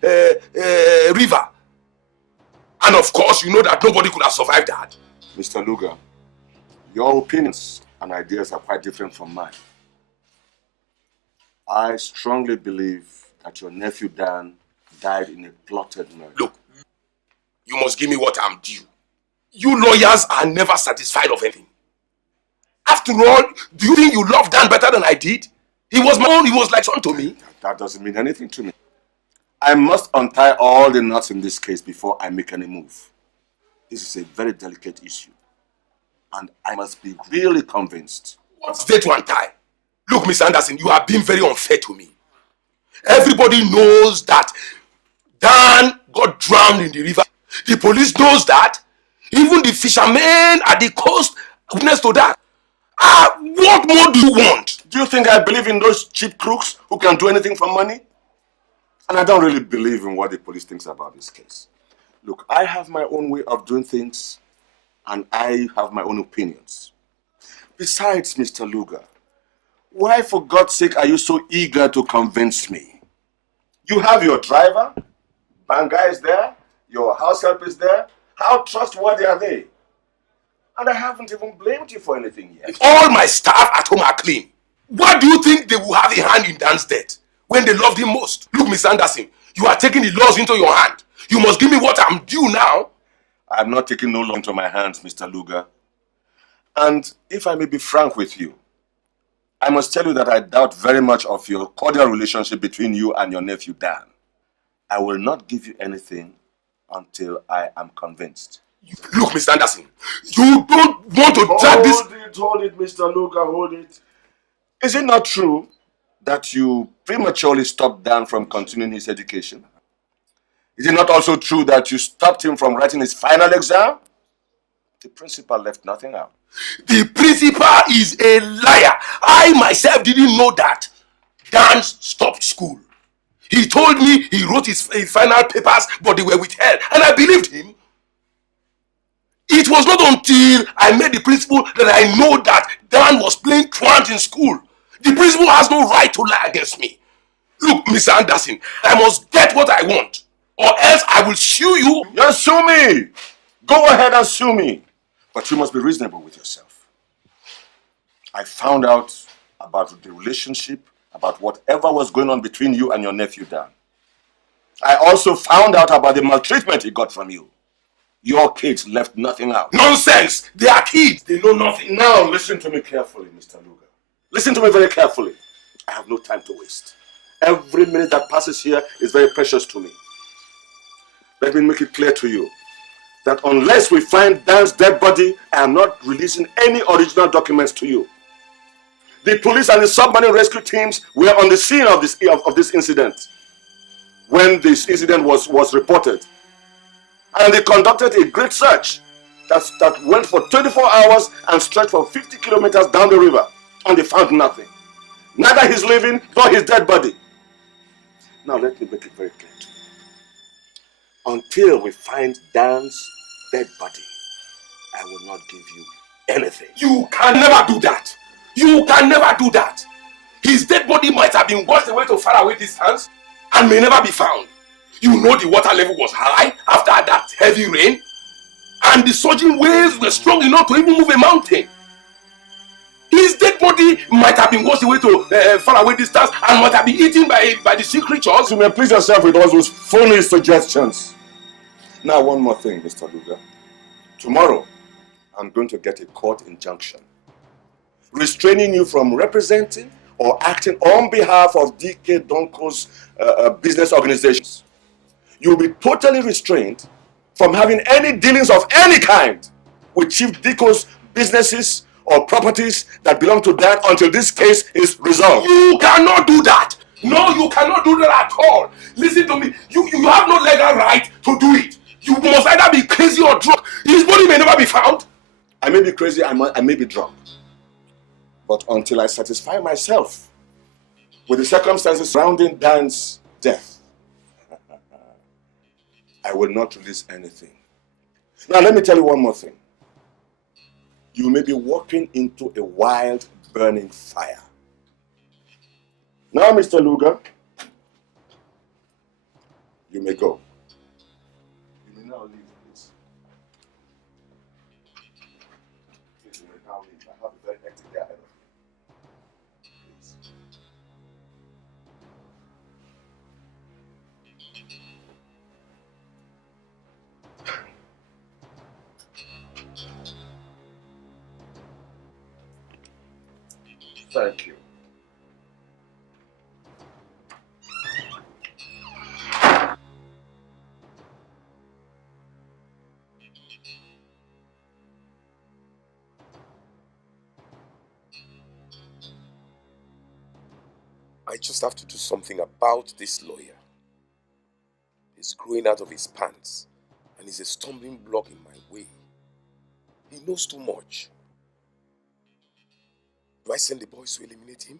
river. And of course, you know that nobody could have survived that. Mr. Luger, your opinions and ideas are quite different from mine. I strongly believe that your nephew Dan died in a plotted murder. Look, you must give me what I'm due. You lawyers are never satisfied of anything. After all, do you think you love Dan better than I did? He was my own, he was like son to me. That doesn't mean anything to me. I must untie all the knots in this case before I make any move. This is a very delicate issue. And I must be really convinced. What's there to untie? Look, Miss Anderson, you are being very unfair to me. Everybody knows that Dan got drowned in the river. The police knows that. Even the fishermen at the coast witness to that. What more do you want? Do you think I believe in those cheap crooks who can do anything for money? And I don't really believe in what the police thinks about this case. Look, I have my own way of doing things, and I have my own opinions. Besides, Mr. Luger, why for God's sake are you so eager to convince me? You have your driver, Banga is there, your house help is there. How trustworthy are they? And I haven't even blamed you for anything yet. All my staff at home are clean. Why do you think they will have a hand in Dan's death when they loved him most? Look, Miss Anderson, you are taking the laws into your hand. You must give me what I'm due now. I'm not taking no law into my hands, Mr. Luger. And if I may be frank with you, I must tell you that I doubt very much of your cordial relationship between you and your nephew Dan. I will not give you anything until I am convinced. Look, Mr. Anderson, you don't want to drag this... Hold it, Mr. Luca, hold it. Is it not true that you prematurely stopped Dan from continuing his education? Is it not also true that you stopped him from writing his final exam? The principal left nothing out. The principal is a liar. I myself didn't know that Dan stopped school. He told me he wrote his final papers, but they were withheld, and I believed him. It was not until I met the principal that I know that Dan was playing truant in school. The principal has no right to lie against me. Look, Mr. Anderson, I must get what I want, or else I will sue you. You sue me! Go ahead and sue me. But you must be reasonable with yourself. I found out about the relationship, about whatever was going on between you and your nephew Dan. I also found out about the maltreatment he got from you. Your kids left nothing out. Nonsense! They are kids. They know nothing. Now listen to me carefully, Mr. Luga. Listen to me very carefully. I have no time to waste. Every minute that passes here is very precious to me. Let me make it clear to you that unless we find Dan's dead body, I am not releasing any original documents to you. The police and the submarine rescue teams were on the scene of this incident when this incident was reported. And they conducted a great search that went for 24 hours and stretched for 50 kilometers down the river. And they found nothing. Neither his living nor his dead body. Now let me make it very clear to you. Until we find Dan's dead body, I will not give you anything. You can never do that. You can never do that. His dead body might have been washed away to faraway distance and may never be found. You know the water level was high after that heavy rain, and the surging waves were strong enough to even move a mountain. His dead body might have been washed away to faraway distance and might have been eaten by the sea creatures. You may please yourself with all those phony suggestions. Now one more thing, Mr. Luga. Tomorrow, I'm going to get a court injunction restraining you from representing or acting on behalf of DK Donko's business organizations. You'll be totally restrained from having any dealings of any kind with Chief Diko's businesses or properties that belong to that until this case is resolved. You cannot do that. No, you cannot do that at all. Listen to me. You have no legal right to do it. You must either be crazy or drunk. His body may never be found. I may be crazy, I may be drunk. But until I satisfy myself with the circumstances surrounding Dan's death, I will not release anything. Now let me tell you one more thing. You may be walking into a wild, burning fire. Now, Mr. Luga, you may go. You may now leave, please. Please, you may now leave. I have a very hectic day ahead of me. Please. Thank you. I just have to do something about this lawyer. He's growing out of his pants and he's a stumbling block in my way. He knows too much. Do I send the boys to eliminate him?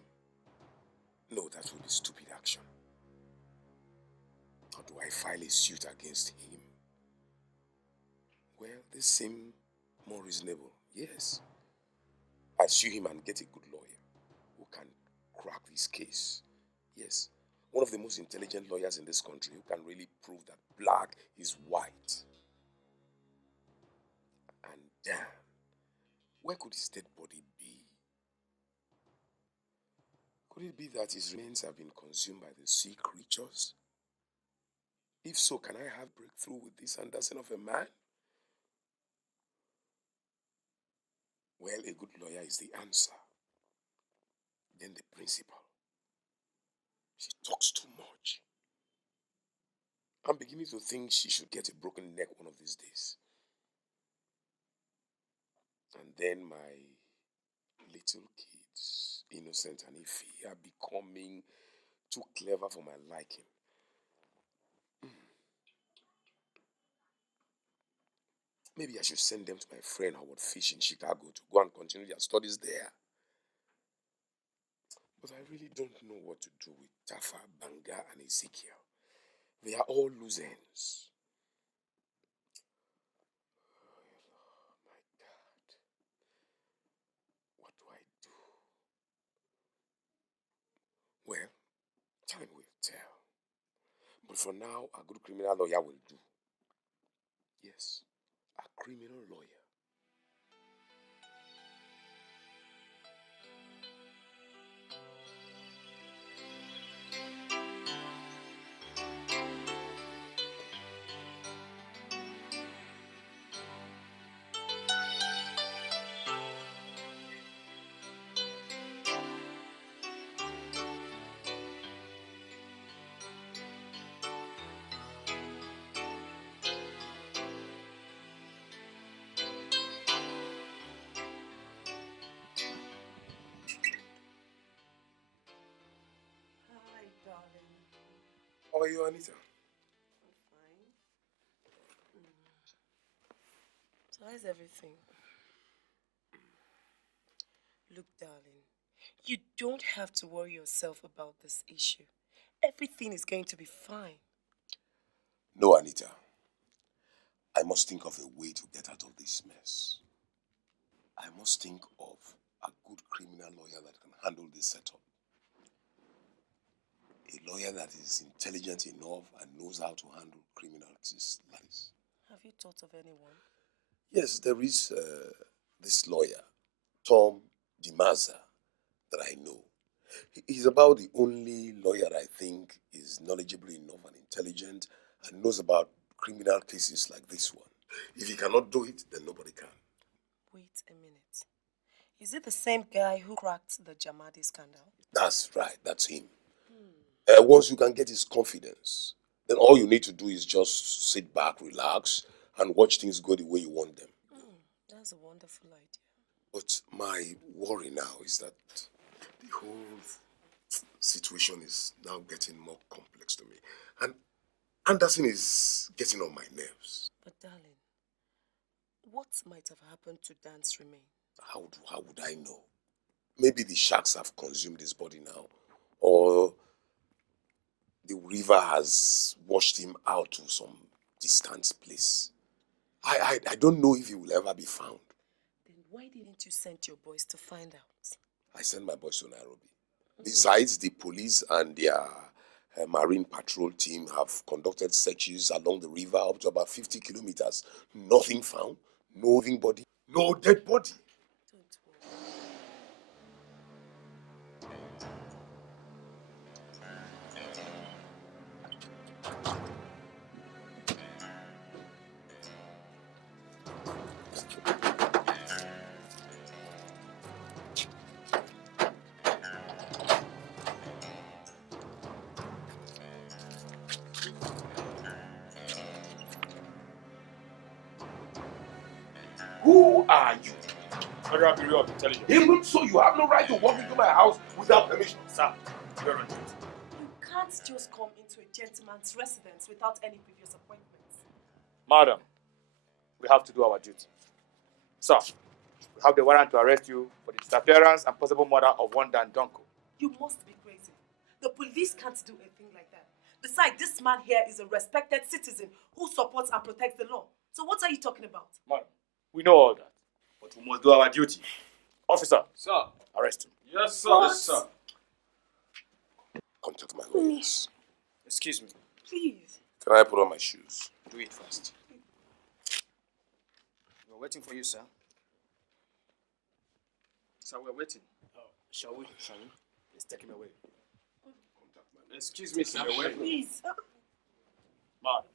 No, that would be stupid action. Or do I file a suit against him? Well, this seems more reasonable. Yes. I'll sue him and get a good lawyer who can crack this case. Yes. One of the most intelligent lawyers in this country who can really prove that black is white. And damn, where could his dead body be? Could it be that his remains have been consumed by the sea creatures? If so, can I have breakthrough with this Anderson of a man? Well, a good lawyer is the answer. Then the principal. She talks too much. I'm beginning to think she should get a broken neck one of these days. And then my little kids, Innocent and Ify, are becoming too clever for my liking. Maybe I should send them to my friend Howard Fish in Chicago to go and continue their studies there. But I really don't know what to do with Tafa, Banga, and Ezekiel. They are all loose ends. Oh my God. What do I do? Well, time will tell. But for now, a good criminal lawyer will do. Yes, a criminal lawyer. Hi, darling. How are you, Anita? I'm fine. So how's everything? Look, darling, you don't have to worry yourself about this issue. Everything is going to be fine. No, Anita. I must think of a way to get out of this mess. I must think of a good criminal lawyer that can handle this setup. A lawyer that is intelligent enough and knows how to handle criminal cases like this. Have you thought of anyone? Yes, there is this lawyer, Tom DiMazza, that I know. He's about the only lawyer I think is knowledgeable enough and intelligent and knows about criminal cases like this one. If he cannot do it, then nobody can. Wait a minute. Is it the same guy who cracked the Jamadi scandal? That's right, that's him. Once you can get his confidence, then all you need to do is just sit back, relax, and watch things go the way you want them. That's a wonderful idea. But my worry now is that the whole situation is now getting more complex to me. And Anderson is getting on my nerves. But darling, what might have happened to Dan's remain? How would I know? Maybe the sharks have consumed his body now. Or the river has washed him out to some distant place. I don't know if he will ever be found. Then why didn't you send your boys to find out? I sent my boys to Nairobi. Besides, the police and their marine patrol team have conducted searches along the river up to about 50 kilometers. Nothing found, no living body, no dead body. Don't worry. Who are you? Federal Bureau of Intelligence. Even so, you have no right to walk into my house without permission. Sir, you're on duty. You can't just come into a gentleman's residence without any previous appointments. Madam, we have to do our duty. Sir, we have the warrant to arrest you for the disappearance and possible murder of one Dan Donko. You must be crazy. The police can't do a thing like that. Besides, this man here is a respected citizen who supports and protects the law. So what are you talking about? Madam, we know all that, but we must do our duty. Officer, Sir. arrest him. Yes, sir. What? Yes, sir. Contact my lawyers. Excuse me. Please. Can I put on my shoes? Do it first. We're waiting for you, sir. Sir, we're waiting. Shall we? Let's take him away. Excuse me, sir. Please. Madam.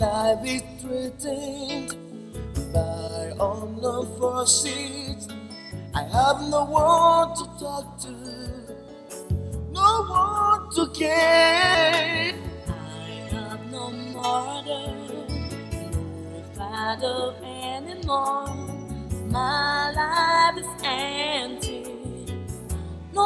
life is threatened by unknown forces. I have no one to talk to, no one to care. I have no mother, no father anymore. My life is empty.